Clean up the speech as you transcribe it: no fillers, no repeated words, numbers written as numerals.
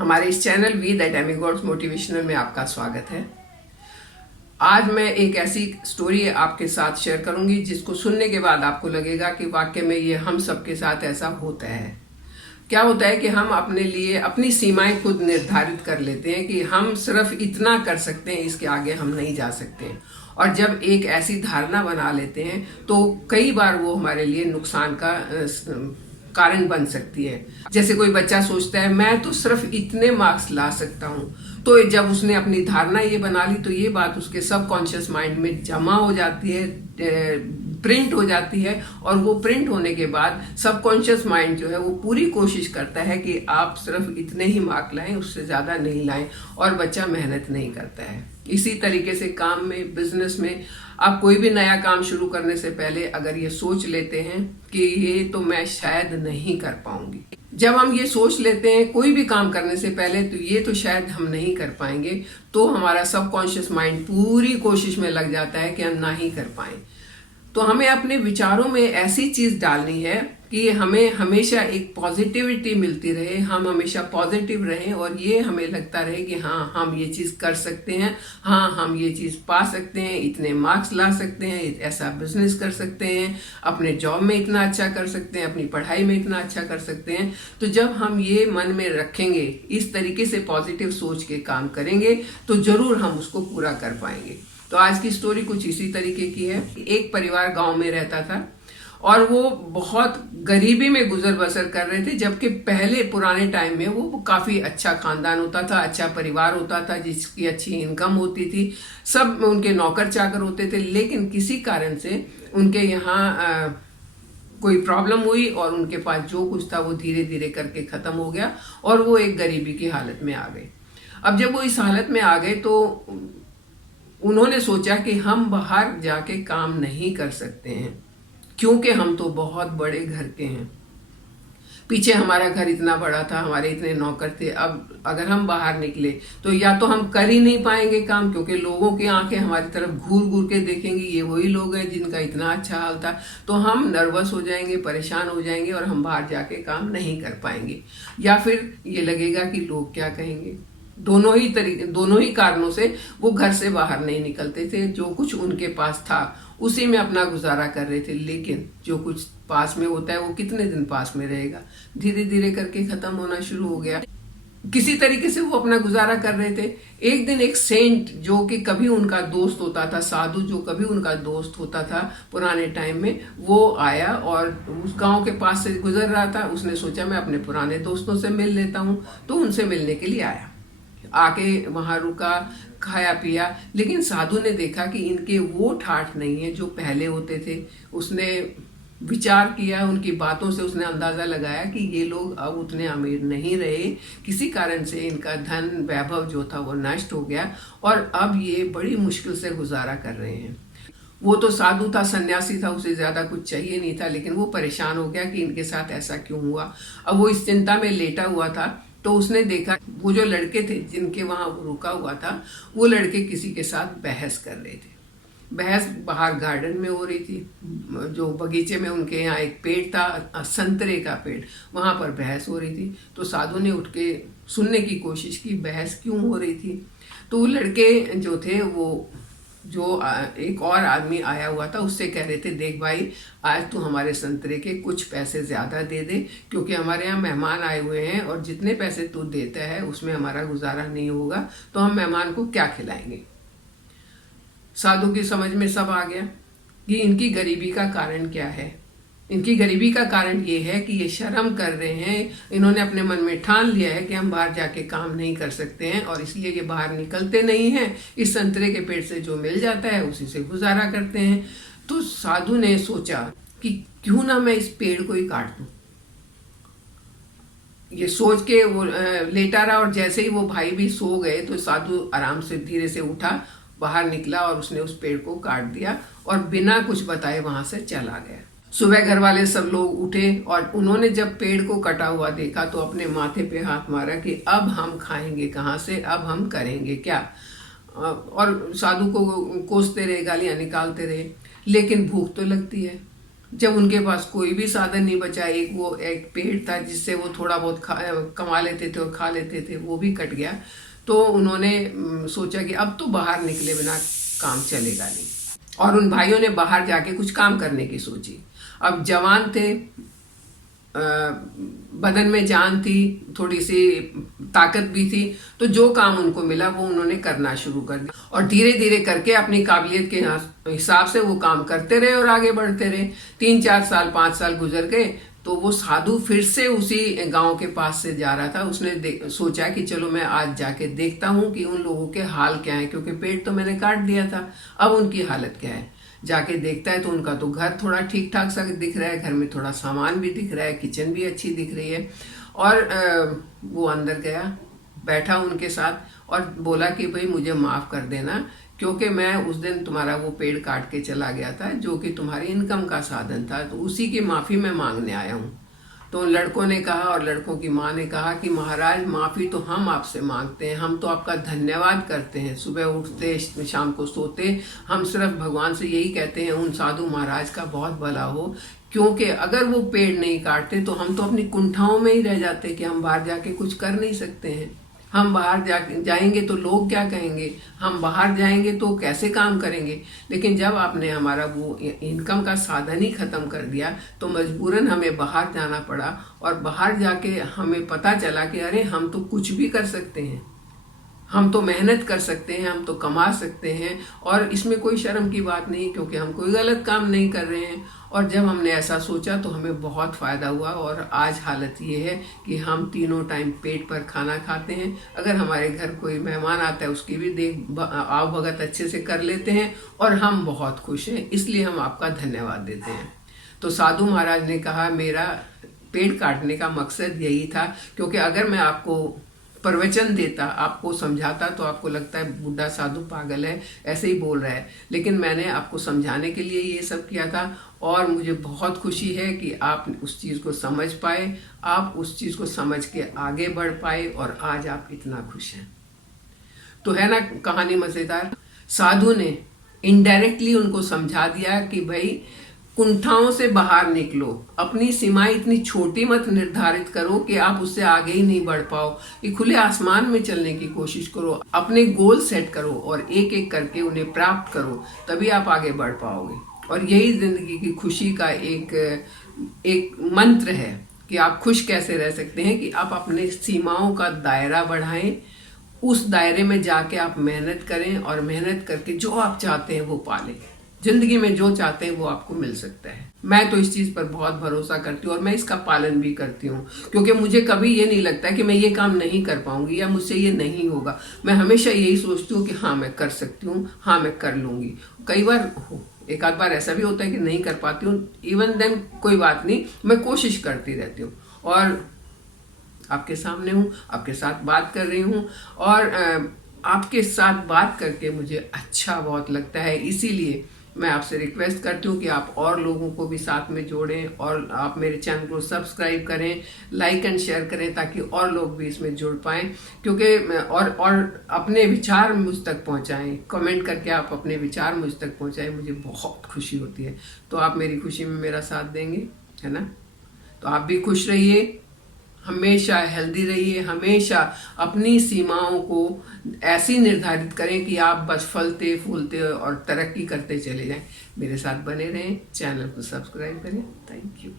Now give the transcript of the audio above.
हमारे इस channel We the Demigods Motivational में आपका स्वागत है। आज मैं एक ऐसी स्टोरी आपके साथ शेयर करूंगी जिसको सुनने के बाद आपको लगेगा कि वाकई में ये हम सबके साथ ऐसा होता है। क्या होता है कि हम अपने लिए अपनी सीमाएं खुद निर्धारित कर लेते हैं कि हम सिर्फ इतना कर सकते हैं, इसके आगे हम नहीं जा सकते। और जब एक ऐसी धारणा बना लेते हैं तो कई बार वो हमारे लिए नुकसान का कारण बन सकती है। जैसे कोई बच्चा सोचता है मैं तो सिर्फ इतने मार्क्स ला सकता हूँ, तो जब उसने अपनी धारणा ये बना ली तो ये बात उसके सबकॉन्शियस माइंड में जमा हो जाती है, प्रिंट हो जाती है। और वो प्रिंट होने के बाद सबकॉन्शियस माइंड जो है वो पूरी कोशिश करता है कि आप सिर्फ इतने ही मार्क लाएं, उससे ज्यादा नहीं लाएं, और बच्चा मेहनत नहीं करता है। इसी तरीके से काम में, बिजनेस में, आप कोई भी नया काम शुरू करने से पहले अगर ये सोच लेते हैं कि ये तो मैं शायद नहीं कर पाऊंगी, जब हम ये सोच लेते हैं कोई भी काम करने से पहले तो ये तो शायद हम नहीं कर पाएंगे, तो हमारा सबकॉन्शियस माइंड पूरी कोशिश में लग जाता है कि हम ना ही कर पाए। तो हमें अपने विचारों में ऐसी चीज डालनी है कि हमें हमेशा एक पॉजिटिविटी मिलती रहे, हम हमेशा पॉजिटिव रहें और ये हमें लगता रहे कि हाँ हम ये चीज कर सकते हैं, हाँ हम ये चीज पा सकते हैं, इतने मार्क्स ला सकते हैं, ऐसा बिजनेस कर सकते हैं, अपने जॉब में इतना अच्छा कर सकते हैं, अपनी पढ़ाई में इतना अच्छा कर सकते हैं। तो जब हम ये मन में रखेंगे, इस तरीके से पॉजिटिव सोच के काम करेंगे तो जरूर हम उसको पूरा कर पाएंगे। तो आज की स्टोरी कुछ इसी तरीके की है। एक परिवार गांव में रहता था और वो बहुत गरीबी में गुजर बसर कर रहे थे, जबकि पहले पुराने टाइम में वो काफी अच्छा खानदान होता था, अच्छा परिवार होता था, जिसकी अच्छी इनकम होती थी, सब उनके नौकर चाकर होते थे। लेकिन किसी कारण से उनके यहाँ कोई प्रॉब्लम हुई और उनके पास जो कुछ था वो धीरे धीरे करके खत्म हो गया और वो एक गरीबी की हालत में आ गए। अब जब वो इस हालत में आ गए तो उन्होंने सोचा कि हम बाहर जाके काम नहीं कर सकते हैं, क्योंकि हम तो बहुत बड़े घर के हैं। पीछे हमारा घर इतना बड़ा था, हमारे इतने नौकर थे। अब अगर हम बाहर निकले तो या तो हम कर ही नहीं पाएंगे काम, क्योंकि लोगों की आंखें हमारी तरफ घूर घूर के देखेंगी, ये वही लोग हैं जिनका इतना अच्छा हाल था। तो हम नर्वस हो जाएंगे, परेशान हो जाएंगे और हम बाहर जाके काम नहीं कर पाएंगे। या फिर ये लगेगा कि लोग क्या कहेंगे। दोनों ही कारणों से वो घर से बाहर नहीं निकलते थे। जो कुछ उनके पास था उसी में अपना गुजारा कर रहे थे, लेकिन जो कुछ पास में होता है वो कितने दिन पास में रहेगा, धीरे धीरे करके खत्म होना शुरू हो गया। किसी तरीके से वो अपना गुजारा कर रहे थे। एक दिन एक सेंट जो कि कभी उनका दोस्त होता था, साधु जो कभी उनका दोस्त होता था पुराने टाइम में, वो आया और उस गांव के पास से गुजर रहा था। उसने सोचा मैं अपने पुराने दोस्तों से मिल लेता हूँ, तो उनसे मिलने के लिए आया। आके वहां रुका, खाया पिया, लेकिन साधु ने देखा कि इनके वो ठाठ नहीं है जो पहले होते थे। उसने विचार किया, उनकी बातों से उसने अंदाजा लगाया कि ये लोग अब उतने अमीर नहीं रहे, किसी कारण से इनका धन वैभव जो था वो नष्ट हो गया और अब ये बड़ी मुश्किल से गुजारा कर रहे हैं। वो तो साधु था, सन्यासी था, उसे ज्यादा कुछ चाहिए नहीं था, लेकिन वो परेशान हो गया कि इनके साथ ऐसा क्यों हुआ। अब वो इस चिंता में लेटा हुआ था तो उसने देखा वो जो लड़के थे जिनके वहां वो रुका हुआ था, वो लड़के किसी के साथ बहस कर रहे थे। बहस बाहर गार्डन में हो रही थी, जो बगीचे में उनके यहाँ एक पेड़ था, संतरे का पेड़, वहां पर बहस हो रही थी। तो साधु ने उठ के सुनने की कोशिश की बहस क्यों हो रही थी। तो वो लड़के जो थे वो जो एक और आदमी आया हुआ था उससे कह रहे थे, देख भाई आज तू हमारे संतरे के कुछ पैसे ज्यादा दे दे, क्योंकि हमारे यहाँ मेहमान आए हुए हैं और जितने पैसे तू देता है उसमें हमारा गुजारा नहीं होगा, तो हम मेहमान को क्या खिलाएंगे। साधु की समझ में सब आ गया कि इनकी गरीबी का कारण क्या है। इनकी गरीबी का कारण ये है कि ये शर्म कर रहे हैं। इन्होंने अपने मन में ठान लिया है कि हम बाहर जाके काम नहीं कर सकते हैं और इसलिए ये बाहर निकलते नहीं हैं। इस संतरे के पेड़ से जो मिल जाता है उसी से गुजारा करते हैं। तो साधु ने सोचा कि क्यों ना मैं इस पेड़ को ही काट दूं। ये सोच के वो लेटा रहा और जैसे ही वो भाई भी सो गए तो साधु आराम से धीरे से उठा, बाहर निकला और उसने उस पेड़ को काट दिया और बिना कुछ बताए वहां से चला गया। सुबह घर वाले सब लोग उठे और उन्होंने जब पेड़ को कटा हुआ देखा तो अपने माथे पे हाथ मारा कि अब हम खाएंगे कहाँ से, अब हम करेंगे क्या। और साधु को कोसते रहे, गालियां निकालते रहे, लेकिन भूख तो लगती है। जब उनके पास कोई भी साधन नहीं बचा, एक पेड़ था जिससे वो थोड़ा बहुत कमा लेते थे और खा लेते थे, वो भी कट गया। तो उन्होंने सोचा कि अब तो बाहर निकले बिना काम चलेगा नहीं, और उन भाइयों ने बाहर जाके कुछ काम करने की सोची। अब जवान थे, बदन में जान थी, थोड़ी सी ताकत भी थी, तो जो काम उनको मिला वो उन्होंने करना शुरू कर दिया, और धीरे धीरे करके अपनी काबिलियत के हिसाब से वो काम करते रहे और आगे बढ़ते रहे। 3-4 साल 5 साल गुजर गए, तो वो साधु फिर से उसी गांव के पास से जा रहा था। उसने सोचा कि चलो मैं आज जाके देखता हूँ कि उन लोगों के हाल क्या है, क्योंकि पेड़ तो मैंने काट दिया था, अब उनकी हालत क्या है। जाके देखता है तो उनका तो घर थोड़ा ठीक ठाक सा दिख रहा है, घर में थोड़ा सामान भी दिख रहा है, किचन भी अच्छी दिख रही है। और वो अंदर गया, बैठा उनके साथ और बोला कि भाई मुझे माफ़ कर देना, क्योंकि मैं उस दिन तुम्हारा वो पेड़ काट के चला गया था जो कि तुम्हारी इनकम का साधन था, तो उसी की माफ़ी मैं मांगने आया हूँ। तो उन लड़कों ने कहा, और लड़कों की माँ ने कहा कि महाराज माफ़ी तो हम आपसे मांगते हैं, हम तो आपका धन्यवाद करते हैं। सुबह उठते शाम को सोते हम सिर्फ भगवान से यही कहते हैं उन साधु महाराज का बहुत भला हो, क्योंकि अगर वो पेड़ नहीं काटते तो हम तो अपनी कुंठाओं में ही रह जाते कि हम बाहर जाके कुछ कर नहीं सकते हैं। हम बाहर जाएंगे तो लोग क्या कहेंगे, हम बाहर जाएंगे तो कैसे काम करेंगे। लेकिन जब आपने हमारा वो इनकम का साधन ही ख़त्म कर दिया तो मजबूरन हमें बाहर जाना पड़ा, और बाहर जाके हमें पता चला कि अरे हम तो कुछ भी कर सकते हैं, हम तो मेहनत कर सकते हैं, हम तो कमा सकते हैं, और इसमें कोई शर्म की बात नहीं, क्योंकि हम कोई गलत काम नहीं कर रहे हैं। और जब हमने ऐसा सोचा तो हमें बहुत फ़ायदा हुआ, और आज हालत ये है कि हम तीनों टाइम पेट पर खाना खाते हैं। अगर हमारे घर कोई मेहमान आता है उसकी भी आव भगत अच्छे से कर लेते हैं, और हम बहुत खुश हैं, इसलिए हम आपका धन्यवाद देते हैं। तो साधु महाराज ने कहा मेरा पेड़ काटने का मकसद यही था, क्योंकि अगर मैं आपको प्रवचन देता, आपको समझाता, तो आपको लगता है बुढ़ा साधु पागल है, ऐसे ही बोल रहा है। लेकिन मैंने आपको समझाने के लिए ये सब किया था, और मुझे बहुत खुशी है कि आप उस चीज़ को समझ पाए, आप उस चीज़ को समझ के आगे बढ़ पाए, और आज आप इतना खुश हैं। तो है ना कहानी मज़ेदार। साधु ने इनडायरेक्टली उनको समझा दिया कि भाई कुंठाओं से बाहर निकलो, अपनी सीमाएं इतनी छोटी मत निर्धारित करो कि आप उससे आगे ही नहीं बढ़ पाओ, कि खुले आसमान में चलने की कोशिश करो, अपने गोल सेट करो और एक एक करके उन्हें प्राप्त करो, तभी आप आगे बढ़ पाओगे। और यही जिंदगी की खुशी का एक मंत्र है कि आप खुश कैसे रह सकते हैं, कि आप अपने सीमाओं का दायरा बढ़ाएं, उस दायरे में जाके आप मेहनत करें, और मेहनत करके जो आप चाहते हैं वो पालें। जिंदगी में जो चाहते हैं वो आपको मिल सकता है। मैं तो इस चीज़ पर बहुत भरोसा करती हूँ, और मैं इसका पालन भी करती हूँ, क्योंकि मुझे कभी ये नहीं लगता कि मैं ये काम नहीं कर पाऊंगी या मुझसे ये नहीं होगा। मैं हमेशा यही सोचती हूँ कि हाँ मैं कर सकती हूँ, हाँ मैं कर लूँगी। कई बार एक आध बार ऐसा भी होता है कि नहीं कर पाती हूँ, इवन देन कोई बात नहीं, मैं कोशिश करती रहती हूँ, और आपके सामने हूँ, आपके साथ बात कर रही हूँ, और आपके साथ बात करके मुझे अच्छा बहुत लगता है। इसीलिए मैं आपसे रिक्वेस्ट करती हूँ कि आप और लोगों को भी साथ में जोड़ें, और आप मेरे चैनल को सब्सक्राइब करें, लाइक एंड शेयर करें, ताकि और लोग भी इसमें जुड़ पाएँ। क्योंकि और अपने विचार मुझ तक पहुँचाएँ, कमेंट करके आप अपने विचार मुझ तक पहुँचाएँ, मुझे बहुत खुशी होती है। तो आप मेरी खुशी में मेरा साथ देंगे, है ना। तो आप भी खुश रहिए, हमेशा हेल्दी रहिए, हमेशा अपनी सीमाओं को ऐसी निर्धारित करें कि आप बस फलते फूलते और तरक्की करते चले जाएं। मेरे साथ बने रहें, चैनल को सब्सक्राइब करें। Thank you.